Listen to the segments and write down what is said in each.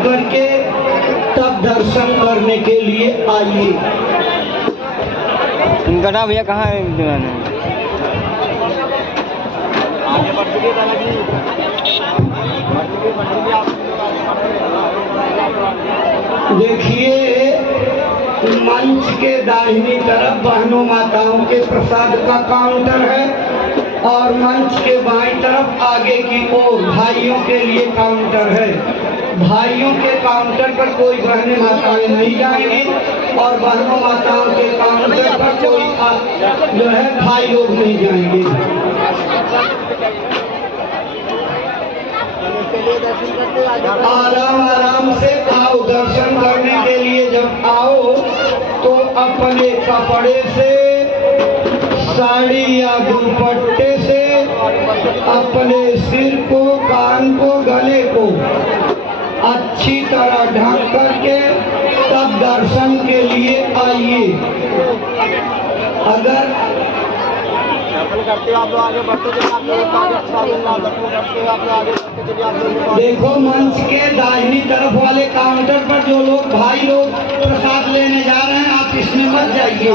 करके तब दर्शन करने के लिए आइए। गड़ा भैया कहाँ है दीवाने? आगे बढ़ चुके दादाजी, देखिए मंच के दाहिनी तरफ बहनों माताओं के प्रसाद का काउंटर है और मंच के बाईं तरफ आगे की ओर भाइयों के लिए काउंटर है। भाइयों के काउंटर पर कोई बहनें माताएं नहीं जाएंगी और बहनों माताओं के काउंटर पर कोई जो है भाई लोग नहीं जाएंगे। आराम आराम से आओ, दर्शन करने के लिए जब आओ तो अपने कपड़े से, साड़ी या दुपट्टे से अपने सिर को, कान को, गले को अच्छी तरह ढक करके तब दर्शन के लिए आइए। अगर देखो मंच के दाहिनी तरफ वाले काउंटर पर जो लोग भाई लोग प्रसाद लेने जा रहे हैं, आप इसमें मत जाइए,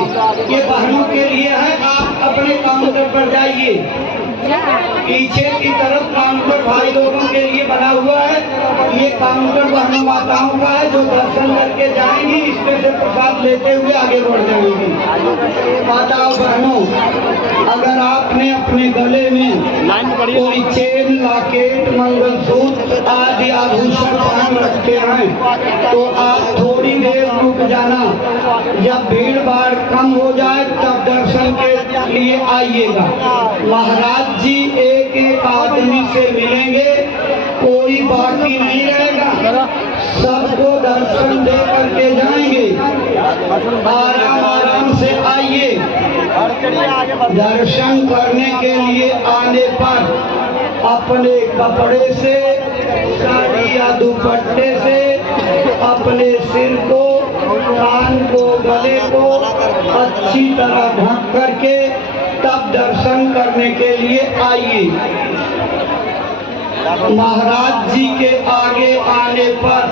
ये बहनों के लिए है, आप अपने काउंटर पर जाइए। पीछे की तरफ काउंटर भाई लोगों के लिए बना हुआ है, ये काउंटर बहनों माताओं का है, जो दर्शन करके जाएंगी इसमें से प्रसाद लेते हुए आगे बढ़ जाएंगी। माताओं बहनों, अगर आपने अपने गले में कोई चेन, लॉकेट, मंगलसूत्र आदि आभूषण पहन रखते हैं तो आप थोड़ी देर रुक जाना, जब भीड़ भाड़ कम हो जाए तब दर्शन के लिए आइएगा। महाराज जी एक एक आदमी से मिलेंगे, कोई बाकी नहीं रहेगा, सबको दर्शन दे करके जाएंगे। आराम आराम से आइए। दर्शन करने के लिए आने पर अपने कपड़े से, साड़ी या दुपट्टे से अपने सिर को, कान को, गले को अच्छी तरह ढक करके तब दर्शन करने के लिए आइए। महाराज जी के आगे आने पर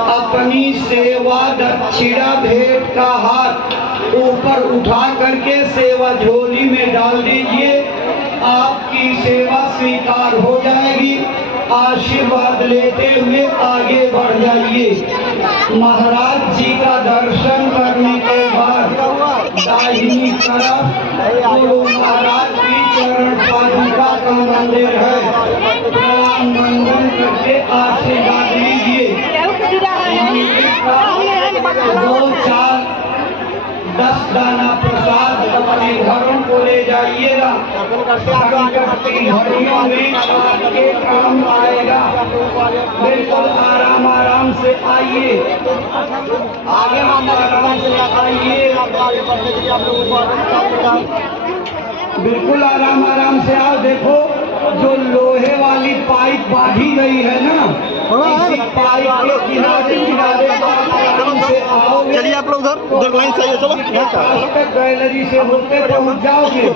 अपनी सेवा दक्षिणा भेंट का हाथ ऊपर उठा करके सेवा झोली में डाल दीजिए, आपकी सेवा स्वीकार हो जाएगी। आशीर्वाद लेते हुए आगे बढ़ जाइए। महाराज जी का दर्शन करने के बाद दाहिनी तरफ गुरु महाराज की चरण पादुका का मंदिर है, प्रणाम वंदन करके आशीर्वाद लीजिए। दो, चार, 10 दाना प्रसाद अपने घरों को ले जाइएगा, घड़ियों में आपके काम आएगा। बिल्कुल आराम आराम से आइए, आगे आराम से आइए, बिल्कुल आराम आराम से आओ। देखो जो लोहे वाली पाइप बांधी गई है ना, इसी पाइप के किनारे किनारे आराम से आओगे। चलिए आप लोग उधर लाइन सही है, चलो गैलरी से होते पहुंच जाओगे।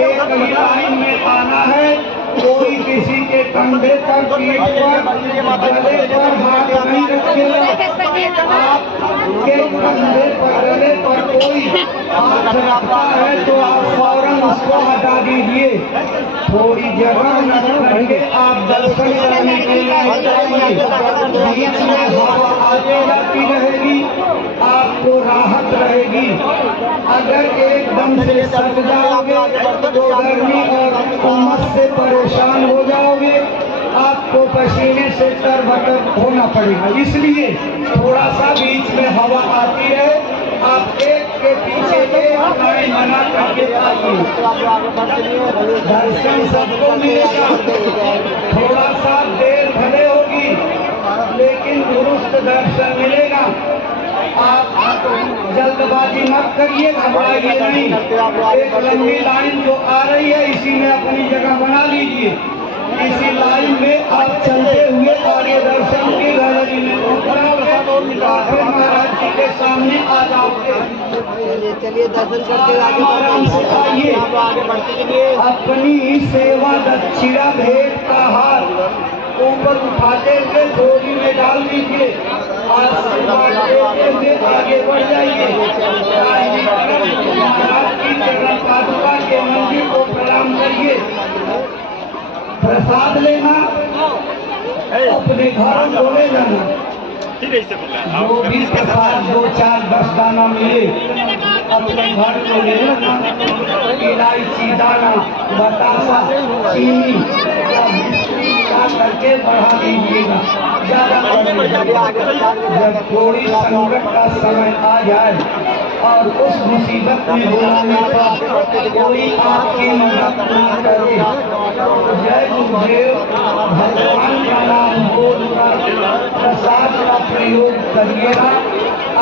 एक ही लाइन में आना है, कोई किसी के कंधे पर, पीठ पर, गले पर हाथ नहीं रखेगा। आपके कंधे पर, गले पर कोई हाथ रखता है तो आप फौरन उसको हटा दीजिए। थोड़ी जगह न करके आप दर्शन करने के लिए जाइए। बीच में हवा आती जाती रहेगी, आपको राहत रहेगी। अगर एकदम से सट जाओगे तो गर्मी और उमस से परेशान हो जाओगे, आपको पसीने से तरबतर होना पड़ेगा। इसलिए थोड़ा सा बीच में हवा आती है, आप एक के पीछे एक मना करके आइए। दर्शन सबको मिलेगा, थोड़ा सा देर भले होगी लेकिन दुरुस्त दर्शन मिलेगा। आप जल्दबाजी मत करिए, घबराइए नहीं। एक लंबी लाइन जो आ रही है इसी में अपनी जगह बना लीजिए। इसी लाइन में आप चलते हुए आगे दर्शन की गैलरी में महाराज जी के सामने आ जाओगे। चलिए दर्शन करते आराम से आइए। अपनी सेवा दक्षिणा भेंट का हाथ ऊपर उठाते हुए झोली में डाल दीजिए। आशीर्वाद देते हुए आगे बढ़ जाइए। दाहिनी तरफ महाराज की चरण पादुका के मंदिर को प्रणाम करिए। प्रसाद लेना, अपने घर को ले जाना। जो भी प्रसाद 2, 4, 10 दाना मिले अपने घर को ले लेना। इलायची दाना, बतासा, चीनी या मिश्री मिला करके बढ़ा दीजिएगा, ज्यादा जब कोई संकट का समय आ जाए और उस मुसीबत में बुलाने पर कोई आपकी मदद न करे, जय गुरुदेव भगवान का नाम बोलकर प्रसाद का प्रयोग करिएगा।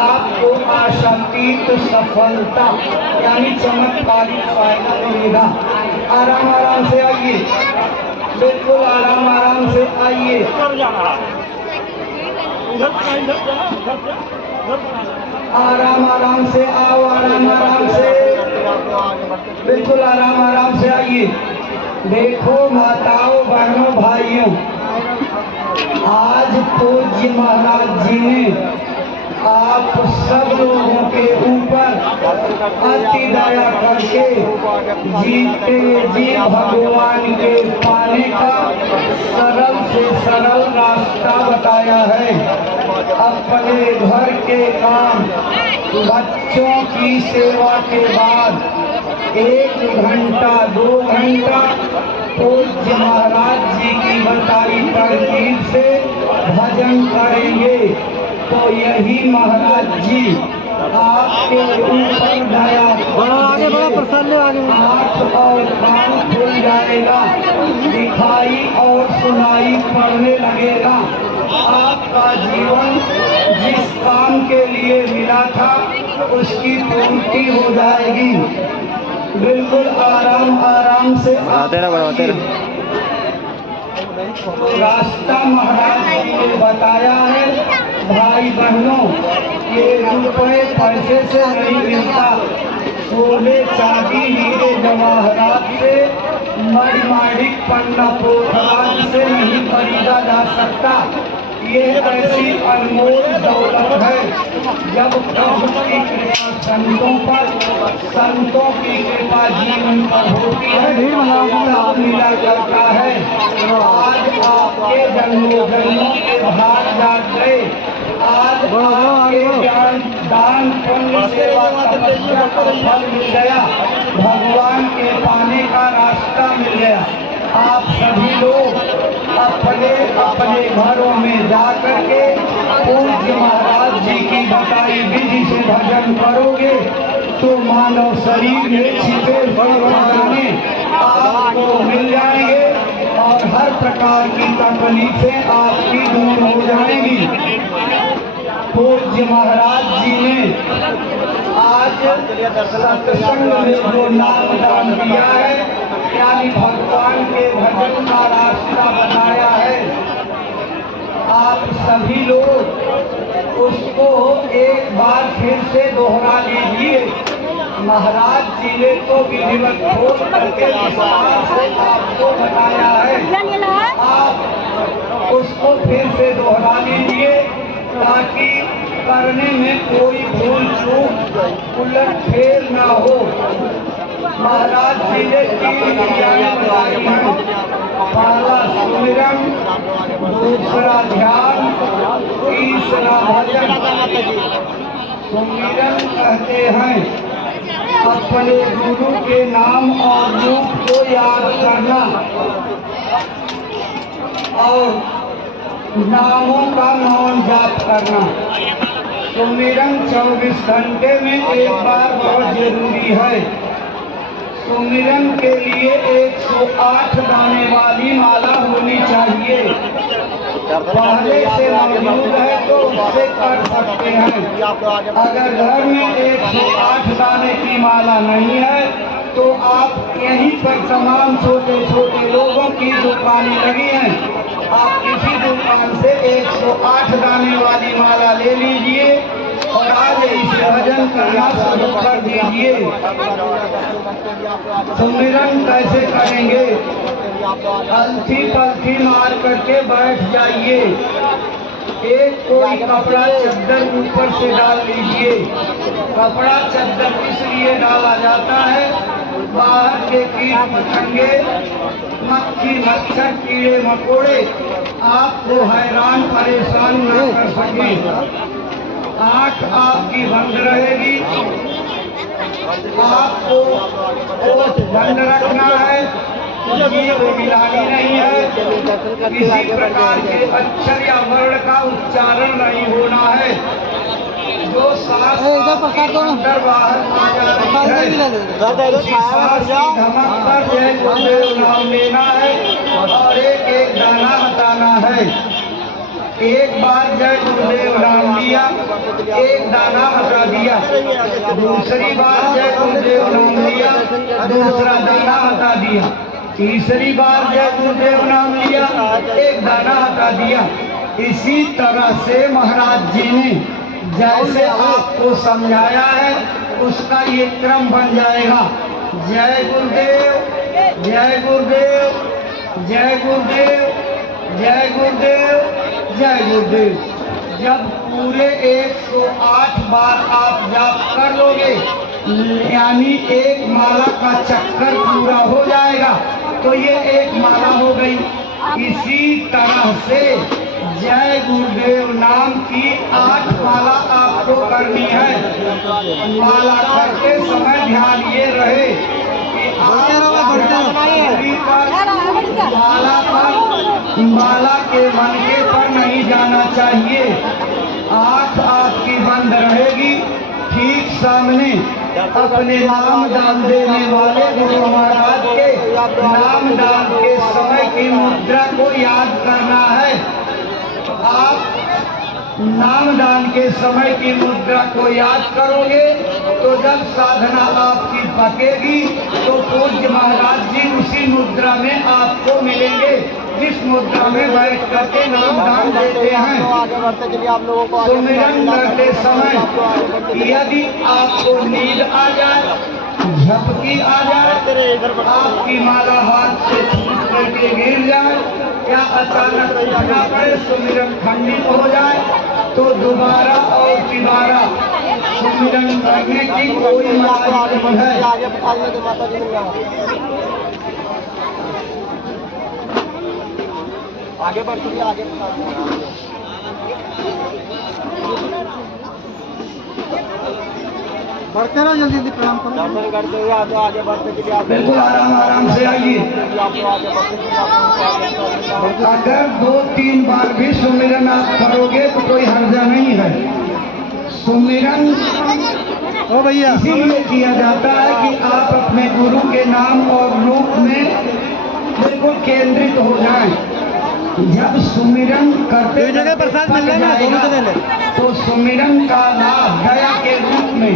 आपको आशातीत सफलता यानी चमत्कारिक फायदा मिलेगा। आराम आराम से आइए, बिल्कुल आराम आराम से आइए। आराम आराम से आओ, आराम आराम से, बिल्कुल आराम आराम से आइए। देखो माताओं, बहनों, भाइयों, आज पूज्य महाराज जी ने आप सब लोगों के ऊपर अति दया करके जीते जी भगवान के पाने का सरल से सरल रास्ता बताया है। अपने घर के काम, बच्चों की सेवा के बाद 1 घंटा 2 घंटा पूज्य महाराज जी की बताई तरकीब से भजन करेंगे तो यही महाराज जी आपके ऊपर दया आँख और कान खुल जाएगा, दिखाई और सुनाई पड़ने लगेगा। आपका जीवन जिस काम के लिए मिला था उसकी पूर्ति हो जाएगी। बिल्कुल आराम आराम से रास्ता महाराज जी ने बताया है। भाई बहनों, ये रुपए पैसे से नहीं मिलता, सोने चांदी हीरे जवाहरात से, मणिमाणिक पन्ना पोखराज से नहीं खरीदा जा सकता। ये ऐसी अनमोल दौलत है जब प्रभु की कृपा संतों पर, संतों की कृपा जीवन पर होती है तब मिला करता है। आज आपके जन्मों जन्मों के भाग जाग गए। आज आपके ज्ञान दान पुण्य सेवा तपस्या का फल मिल गया, भगवान के पाने का रास्ता मिल गया। आप सभी लोग अपने अपने घरों में जाकर के पूज्य महाराज जी की बताई विधि से भजन करोगे तो मानव शरीर में छिपे भगवान आपको मिल जाएंगे और हर प्रकार की तकलीफें आपकी दूर हो जाएंगी। पूज्य महाराज जी ने आज सत्संग में जो नाम दान दिया है यानी भगवान के भजन का रास्ता बताया है, आप सभी लोग उसको एक बार फिर से दोहरा लीजिए। महाराज जी ने तो विधिवत खोल करके विस्तार से आपको बताया है, आप उसको फिर से दोहरा लीजिए ताकि करने में कोई भूल चूक उलट फेर ना हो। महाराज जी ने 3 क्रियाएं बताई हैं, पहला सुमिरन, दूसरा ध्यान, तीसरा भजन। सुमिरन कहते हैं अपने गुरु के नाम और रूप को याद करना और नामों का नाम जाप करना। सुमिरन 24 घंटे में एक बार बहुत जरूरी है। सुमिरन के लिए 108 दाने वाली माला होनी चाहिए। पहले से मौजूद है तो उससे कर सकते हैं। अगर घर में 108 दाने की माला नहीं है तो आप यहीं पर तमाम छोटे छोटे लोगों की दुकानें लगी हैं, आप किसी दुकान से 108 दाने वाली माला ले लीजिए और आज इसे भजन करना शुरू कर दीजिए। सुमिरन कैसे करेंगे? अलथी पलथी मार करके बैठ जाइए एक कोई कपड़ा चद्दर ऊपर से डाल लीजिए। कपड़ा चद्दर इसलिए डाला जाता है बाहर के कीट पतंगे, मक्खी मच्छर कीड़े मकोड़े आपको हैरान परेशान न कर सके। आँख आपकी बंद रहेगी, आपको ओठ बंद रखना है, जीभ मिलानी नहीं है, किसी प्रकार के अक्षर या वर्ण का उच्चारण नहीं होना है। जो सांस अंदर बाहर आ जा रही है उसी सांस की धमक पर जय गुरुदेव नाम लेना है और एक एक दाना हटाना है। एक बार जय गुरुदेव नाम लिया, एक दाना हटा दिया। दूसरी बार जय गुरुदेव नाम लिया, दूसरा दाना हटा दिया। तीसरी बार जय गुरुदेव नाम लिया, एक दाना हटा दिया। इसी तरह से महाराज जी ने जैसे आपको समझाया है उसका ये क्रम बन जाएगा। जय गुरुदेव, जय गुरुदेव, जय गुरुदेव, जय गुरुदेव, जय गुरुदेव। जब पूरे 108 बार आप जाप कर लोगे, यानी एक माला का चक्कर पूरा हो जाएगा, तो ये एक माला हो गई। इसी तरह से जय गुरुदेव नाम की 8 माला आपको करनी है। माला करते समय ध्यान ये रहे कि माला के मनके पर नहीं जाना चाहिए। आँख आपकी बंद रहेगी। ठीक सामने अपने नाम दान देने वाले गुरु महाराज के नाम दान के समय की मुद्रा को याद करना है। आप नामदान के समय की मुद्रा को याद करोगे तो जब साधना आपकी पकेगी तो पूज्य महाराज जी उसी मुद्रा में आपको मिलेंगे जिस मुद्रा में बैठ करके नामदान देते हैं। सुमिरन करते समय यदि आपको नींद आ जाए, झपकी आ जाए, आपकी माला हाथ से छूट करके गिर जाए या अचानक उठना पड़े, सुमिरन खंडित हो जाए, तो दोबारा और तिबारा सुमिरन करने की कोई मनाही नहीं है। आगे बढ़ चुकी, आगे बढ़ते रहो, जल्दी जल्दी प्रणाम करो। दर्शन करते हुए आप आगे बढ़ते चलिए। बिल्कुल आराम आराम से आइए। अगर 2-3 बार भी सुमिरन आप करोगे तो कोई हर्जा नहीं है। सुमिरन ओ भैया इसीलिए किया जाता है कि आप अपने गुरु के नाम और रूप में बिल्कुल केंद्रित हो जाएं। जब सुमिरन करते जगह प्रसाद मिल रहा है ना, दोनों को तो सुमिरन का लाभ दया के रूप में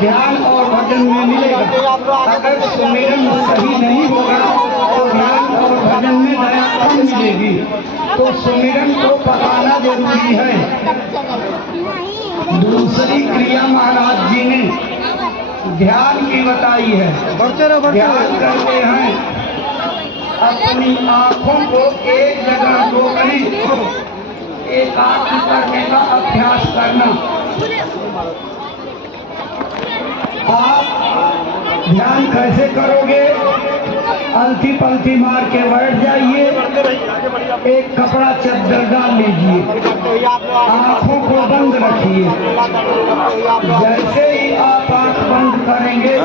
ध्यान और भजन में मिलेगा। अगर सुमिरन सही नहीं होगा तो ध्यान और भजन में दया कम मिलेगी। तो सुमिरन को पकाना जरूरी है। दूसरी क्रिया महाराज जी ने ध्यान की बताई है। ध्यान करते हैं, अपनी आँखों को एक जगह रोकने, एकाग्र करने का अभ्यास करना। आप ध्यान कैसे करोगे? अलती पलती मार के बैठ जाइए, एक कपड़ा चद्दर डाल लीजिए, आँखों को बंद रखिए। जैसे ही आप आँख बंद करेंगे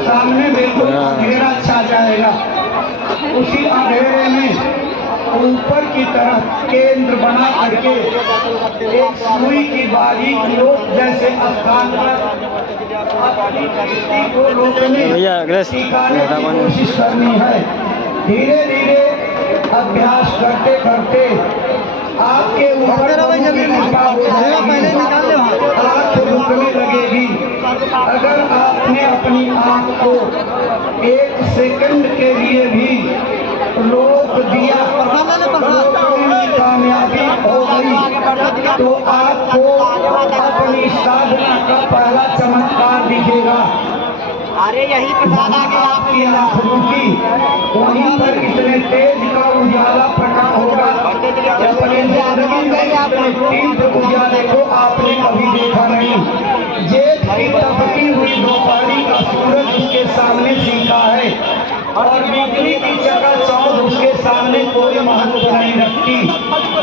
सामने बिल्कुल अंधेरा छा जाएगा। उसी अंधेरे में ऊपर की तरफ केंद्र बना करके एक सुई की बारीक नोक जैसे स्थान पर अपनी दृष्टि को रोकने टिकाने की कोशिश करनी है। धीरे धीरे अभ्यास करते करते आपके ऊपर आँख रुकने लगेगी। अगर आपने अपनी आँख को 1 सेकंड के लिए भी रोक दिया, रोकने में कामयाबी हो गई तो आपको अपनी साधना का पहला चमत्कार दिखेगा। अरे यही प्रसाद आगे आपकी आँख रुकी, वहीं पर इतने तेज का उजाला प्रकट होगा कि अपनी जिंदगी में इतने तीव्र उजाले को आपने कभी देखा नहीं। जेठ की तपती हुई दोपहरी का सूरज उसके सामने सीखा है और बिजली की चकाचौंध उसके सामने कोई महत्व नहीं रखती।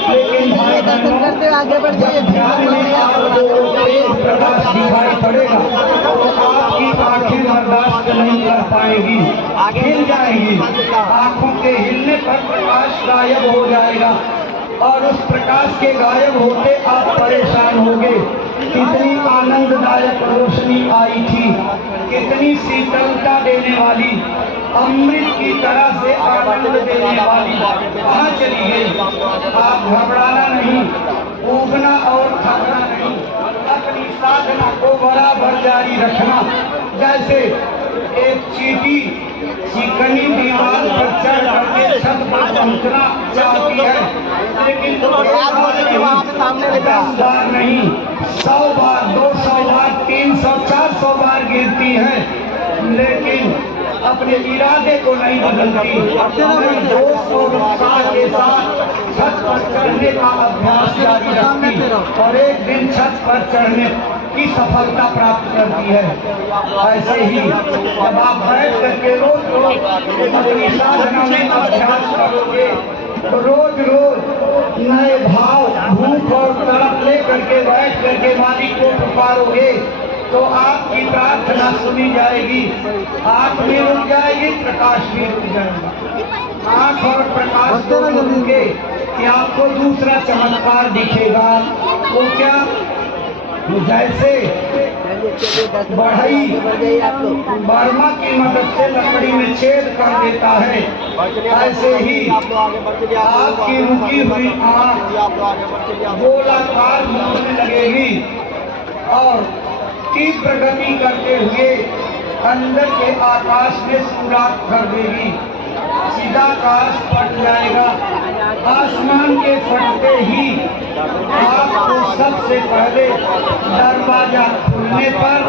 लेकिन भाई बहनों, आगे बढ़ जब ध्यान में आपको तेज प्रकाश दिखाई पड़ेगा तो आपकी आंखें बर्दाश्त नहीं कर पाएगी, हिल जाएंगी। आंखों के हिलने पर प्रकाश गायब हो जाएगा और उस प्रकाश के गायब होते आप परेशान होंगे। कितनी आनंददायक रोशनी आई थी, कितनी शीतलता देने वाली, अमृत की तरह से आनंद देने वाली कहाँ चली गई। आप घबराना नहीं, ऊबना और थकना नहीं, अपनी साधना को बराबर जारी रखना। जैसे एक चींटी चिकनी दीवार पर चढ़ करके छत पर पहुंचना चाहती है, लेकिन सामने 10 बार नहीं, 100 बार, 200 बार, 300, 400 बार गिरती है, लेकिन अपने इरादे को नहीं बदलती। अपने जोश और उत्साह के साथ छत पर चढ़ने का अभ्यास जारी रखती और एक दिन छत पर चढ़ने की सफलता प्राप्त करती है। ऐसे ही जब आप बैठ करके रोज अपनी साधना में अभ्यास करोगे तो रोज रोज नए भाव, भूख और तड़प ले करके बैठ करके मालिक को पुकारोगे तो आपकी प्रार्थना सुनी जाएगी, आँख भी रुक जाएगी, प्रकाश भी रुक जाएगा। आँख और प्रकाश दोनों रुके कि आपको दूसरा चमत्कार दिखेगा। वो क्या? जैसे बढ़ई बर्मा की मदद से लकड़ी में छेद कर देता है, ऐसे ही आपकी रुकी हुई आँख गोलाकार होने लगेगी और तीव्र गति करते हुए अंदर के आकाश में सुराख कर देगी। सीधा आकाश फट जाएगा। आसमान के फटते ही आपको सबसे पहले दरवाजा खुलने पर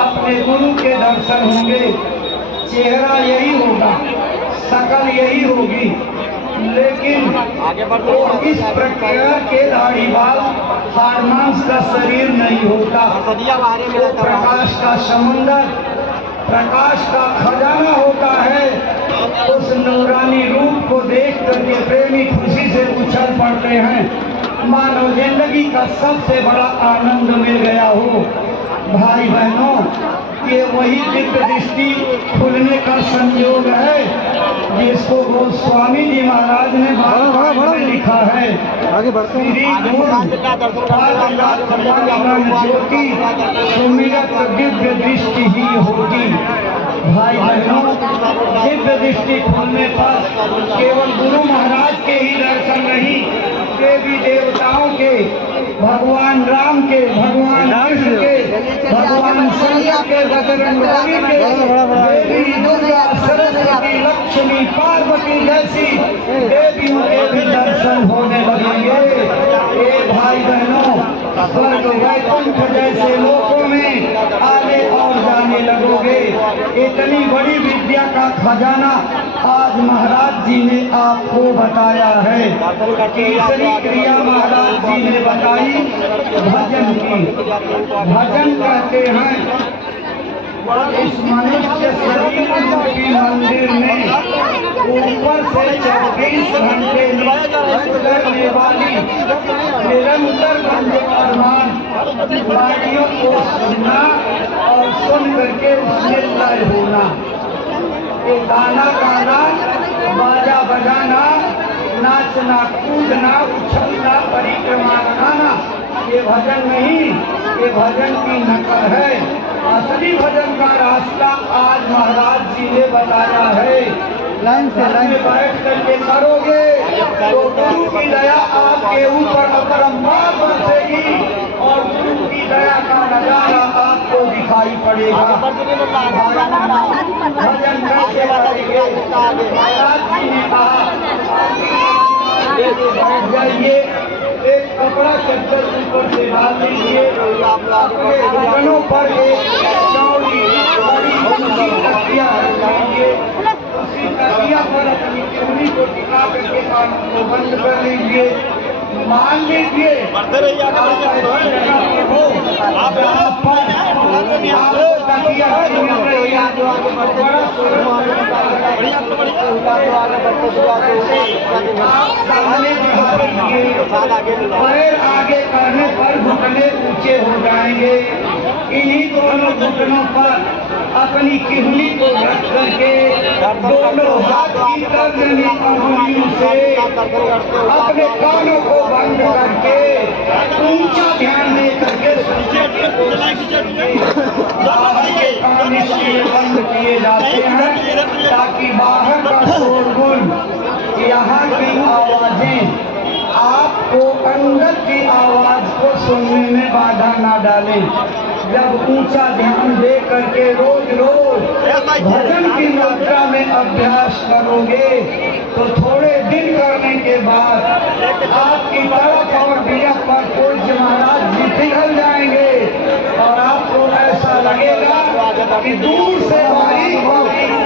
अपने गुरु के दर्शन होंगे। चेहरा यही होगा, शकल यही होगी, लेकिन वो इस प्रकार के दाढ़ी बाल हारमांस का शरीर नहीं होता। वो प्रकाश का समुंदर, प्रकाश का खजाना होता है। उस नूरानी रूप को देख करके प्रेमी खुशी से उछल पड़ते हैं, मानो जिंदगी का सबसे बड़ा आनंद मिल गया हो। भाई बहनों, ये वही दिव्य दृष्टि खुलने का संयोग है जिसको गोस्वामी जी महाराज ने भागवत में लिखा है। आगे बढ़ते हैं। ज्योति सुमिरत दिव्य दृष्टि ही होती। भाई बहनों, दिव्य दृष्टि खुलने पर केवल गुरु महाराज के ही दर्शन नहीं, देवी देवताओं के, भगवान राम के, भगवान कृष्ण के, भगवान शंकर के, बजरंगबली के, देवी दुर्गा, सरस्वती, लक्ष्मी, पार्वती जैसी देवियों के भी दर्शन होने लगेंगे। ये भाई बहनों, स्वर्ग वैकुंठ जैसे लोकों में आने और जाने लगोगे। इतनी बड़ी विद्या का खजाना आज महाराज जी ने आपको बताया है। तीसरी क्रिया महाराज जी ने बताई भजन की। भजन कहते हैं इस मनुष्य शरीर रूपी मंदिर में ऊपर से 24 घंटे करने वाली निरंतर वंदमान वाणियों को सुनना और सुन करके उसमें लय होना। ये गाना गाना, बाजा बजाना, नाचना, कूदना, उछलना, परिक्रमा लगाना, ये भजन नहीं, ये भजन की नकल है। असली भजन का रास्ता आज महाराज जी ने बताया है। लाइन से बैठ करके करोगे तो गुरु की दया आपके ऊपर अपरंपार बरसेगी और गुरु की दया का नजारा आपको दिखाई पड़ेगा। भजन कैसे करेंगे? महाराज जी ने कहा बैठ जाइए, एक कपड़ा चद्दर ऊपर से डाल दीजिए, अपने घुटनों पर एक चौड़ी बड़ी को टिका करके कानून को बंद कर लीजिए। मान लीजिए बढ़ते रहिए आगे बढ़िए हो आप आपको तकिया नहीं मिल रही है तो बड़ा बढ़िया तो बढ़िया आप सामने दिखा दीजिए। पैर आगे करने पर घुटने ऊंचे हो जाएंगे। इन्हीं दोनों घुटनों पर अपनी किडनी को रख करके दोनों हाथ की तर्जनी अंगुलियों से अपने कानों को बंद करके ऊंचा ध्यान दे करके बाहर के कान इसलिए बंद किए जाते हैं ताकि बाहर का शोरगुल, यहाँ की आवाजें आपको अंदर की आवाज को सुनने में बाधा ना डालें। जब ऊंचा ध्यान दे करके रोज रोज भजन की मुद्रा में अभ्यास करोगे तो थोड़े दिन करने के बाद आपकी तरफ और बिरह पर पूज्य महाराज जी पिघल जाएंगे और आपको ऐसा लगेगा कि दूर से बारीक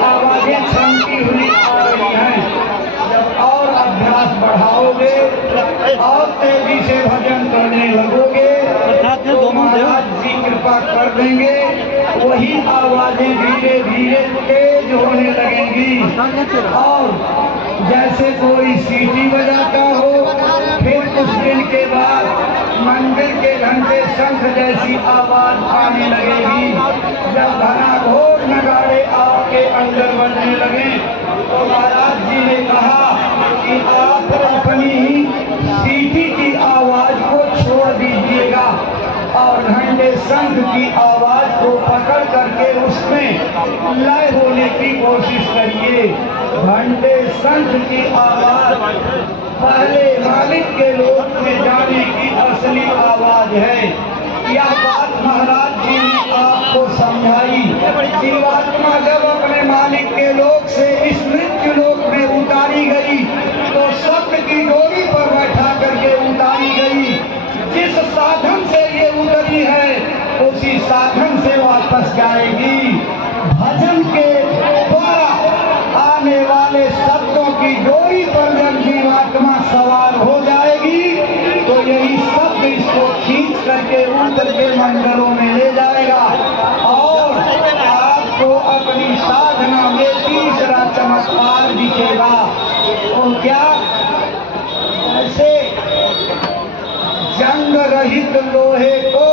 आवाजें छनती हुई आ रही हैं। जब और अभ्यास बढ़ाओगे और तेजी से भजन करने लगोगे तो महाराज जी कृपा कर देंगे। वही आवाजें धीरे धीरे तेज होने लगेंगी और जैसे कोई सीटी बजाता हो, फिर कुछ दिन के बाद मंदिर के घंटे शंख जैसी आवाज आने लगेगी। जब घनाघोर नगाड़े आपके अंदर बजने लगे तो महाराज जी ने कहा कि आप अपनी सीटी की आवाज को छोड़ दीजिएगा और घंटे शंख की आवाज को पकड़ करके उसमें लय होने की कोशिश करिए। घंटे शंख की आवाज पहले मालिक के लोक में जाने की असली आवाज है। यह बात महाराज जी ने आपको समझाई। जीवात्मा जब अपने मालिक के लोक से इस मृत्यु लोक में उतारी गई तो शब्द की डोरी पर बैठा करके उतारी गई। जिस साधन से ये उतरी है उसी साधन से वापस जाएगी। भजन के द्वारा आने वाले शब्दों की डोरी पर जब जीवात्मा सवार हो जाएगी तो यही शब्द इसको खींच करके उतर के मंदिरों में ले जाएगा और आपको अपनी साधना में तीसरा चमत्कार दिखेगा। तो क्या ऐसे जंग रहित लोहे को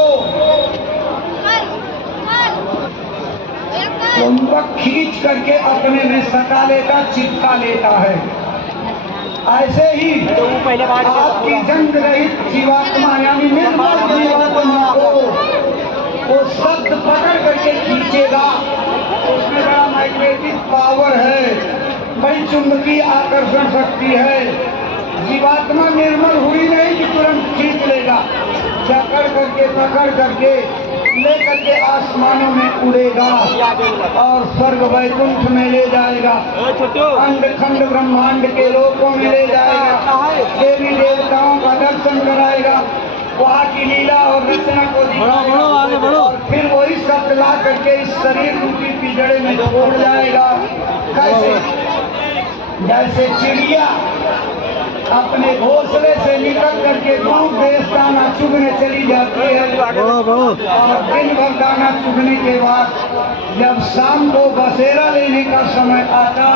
चुंबक खींच करके अपने में सटा लेता, चिपका लेता है, ऐसे ही आपकी जंग रहित जीवात्मा यानी निर्मल जीवात्मा को वो शब्द पकड़ करके खींचेगा। उसमें बड़ा मैग्नेटिक पावर है, बड़ी चुंबकीय आकर्षण शक्ति है। जीवात्मा निर्मल हुई नहीं कि तुरंत खींच लेगा, जकड़ करके पकड़ करके लेकर के आसमानों में उड़ेगा और स्वर्ग वैकुंठ में ले जाएगा, अंड खंड ब्रह्मांड के लोकों में ले जाएगा, देवी देवताओं का दर्शन कराएगा, वहाँ की लीला और रचना को और फिर वही शब्द ला करके इस शरीर रूपी पिंजड़े में छोड़ जाएगा। कैसे? जैसे चिड़िया अपने घोंसले से निकल करके दूर देश दाना चुगने चली जाती है और दिन भर दाना चुगने के बाद जब शाम को बसेरा लेने का समय आता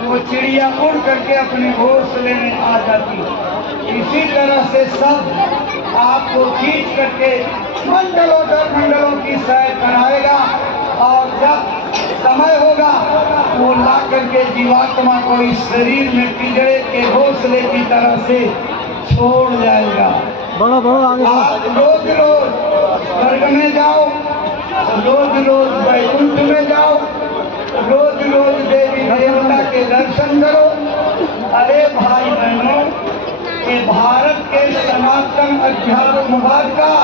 वो चिड़िया उड़ करके अपने घोंसले में आ जाती। इसी तरह से सब आपको खींच करके मंडलों दर मंडलों की सैर कराएगा और जब समय होगा वो ला करके जीवात्मा को इस शरीर में पिंजड़े के घोंसले की तरह से छोड़ जाएगा। आप रोज रोज स्वर्ग में जाओ, रोज रोज वैकुंठ में जाओ, रोज रोज देवी देवता के दर्शन करो। अरे भाई बहनों, ये भारत के सनातन अध्यात्मवाद का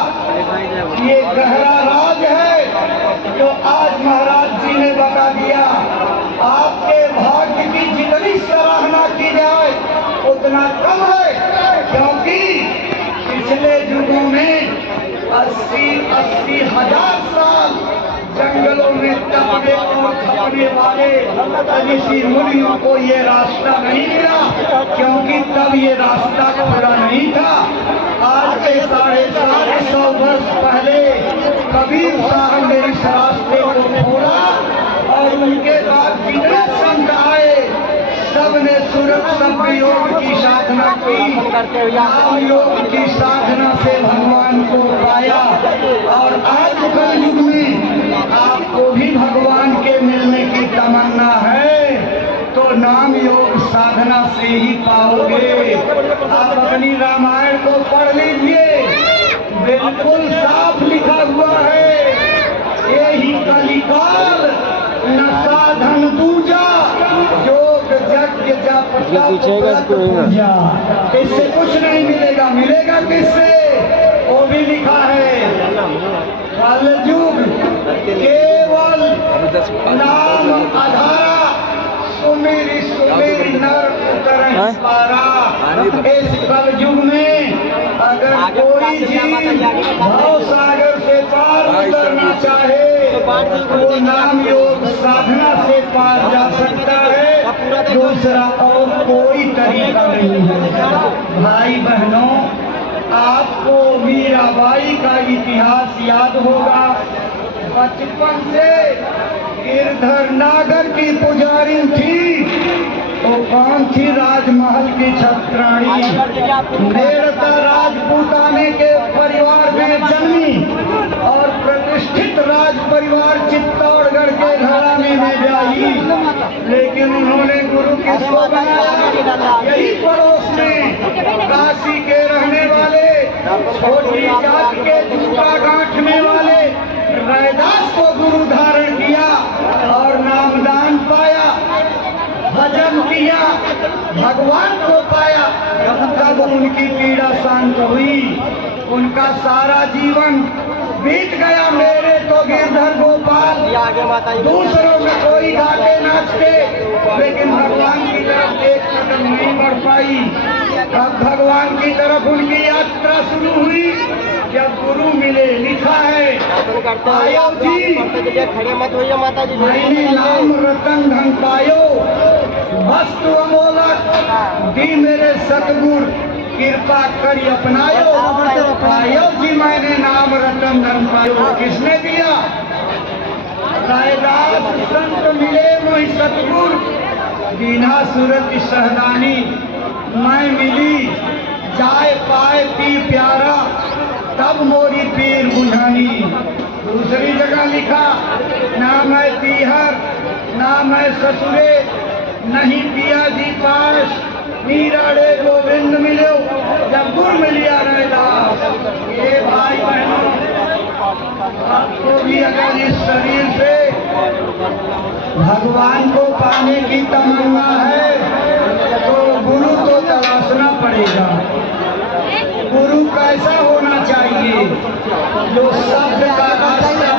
ये गहरा राज है जो आज महाराज जी ने बता दिया। आपके भाग्य की जितनी सराहना की जाए उतना कम है, क्योंकि पिछले युगों में 80,000 साल जंगलों में तपने और खपने वाले ऋषि मुनियों को ये रास्ता नहीं मिला, क्योंकि तब ये रास्ता खुला नहीं था। आज से 750 वर्ष पहले कबीर साहब ने इस रास्ते को खोला और उनके बाद जितने संत आए सबने सूरत सभ्य योग की साधना की, नाम योग की साधना से भगवान को पाया। और आज कल युग में आपको भी भगवान के मिलने की तमन्ना है तो नाम योग साधना से ही पाओगे। आप अपनी रामायण को पढ़ लीजिए, बिल्कुल साफ लिखा हुआ है, यही कलिकाल न साधन दूजा, योग यज्ञ जप पूजा, इससे कुछ नहीं मिलेगा। मिलेगा किससे? वो भी लिखा है, कल युग केवल नाम आधारा, सुमेरी सुमेरी नर उतरन पारा। इस कल युग में अगर कोई जीव भाव सागर से पार उतरना चाहे तो नाम योग साधना से पार जा सकता है, दूसरा और कोई तरीका नहीं है। भाई बहनों, आपको मीराबाई का इतिहास याद होगा। बचपन से गिरधर नागर की पुजारी थी, वो कौन थी? राजमहल की छत्राणी, मेड़ता राजपूताने के परिवार में जन्मी और प्रतिष्ठित राज परिवार चित्तौड़गढ़ के घराने में ब्याही। लेकिन उन्होंने गुरु किसको बनाया? यही पड़ोस में काशी के रहने वाले छोटी जात के जूता गांठने वाले रैदास को गुरु धारण किया और नामदान पाया, भजन किया, भगवान को पाया। तब उनकी पीड़ा शांत हुई, उनका सारा जीवन बीत गया। मेरे तो गिरधर गोपाल दूसरों में कोई गाते नाचते, लेकिन भगवान की तरफ एक कदम नहीं बढ़ पाई। अब भगवान की तरफ उनकी यात्रा शुरू हुई जब गुरु मिले। लिखा है, आयो जी खड़े मत होइए माता जी, मैंने नाम रतन धन पायो, वस्तु अमोलक दी मेरे सतगुर, कृपा करी अपनायो। आयो जी मैंने नाम रतन धन पायो। किसने दिया? रैदास संत मिले मोहि सतगुर, दीना सूरत सहदानी। मैं मिली जाए पाए पी प्यारा, तब मोरी पीर बुझानी। दूसरी जगह लिखा, ना मैं पीहर ना मैं ससुरे, नहीं पिया जी पास, मीरा रे गोविंद मिलो, जब गुर मिलिया रैदास। ये भाई बहनों, आपको भी अगर इस शरीर से भगवान को पाने की तमन्ना है तो गुरु को तलाशना पड़ेगा। गुरु कैसा होना चाहिए? जो शब्द का रास्ता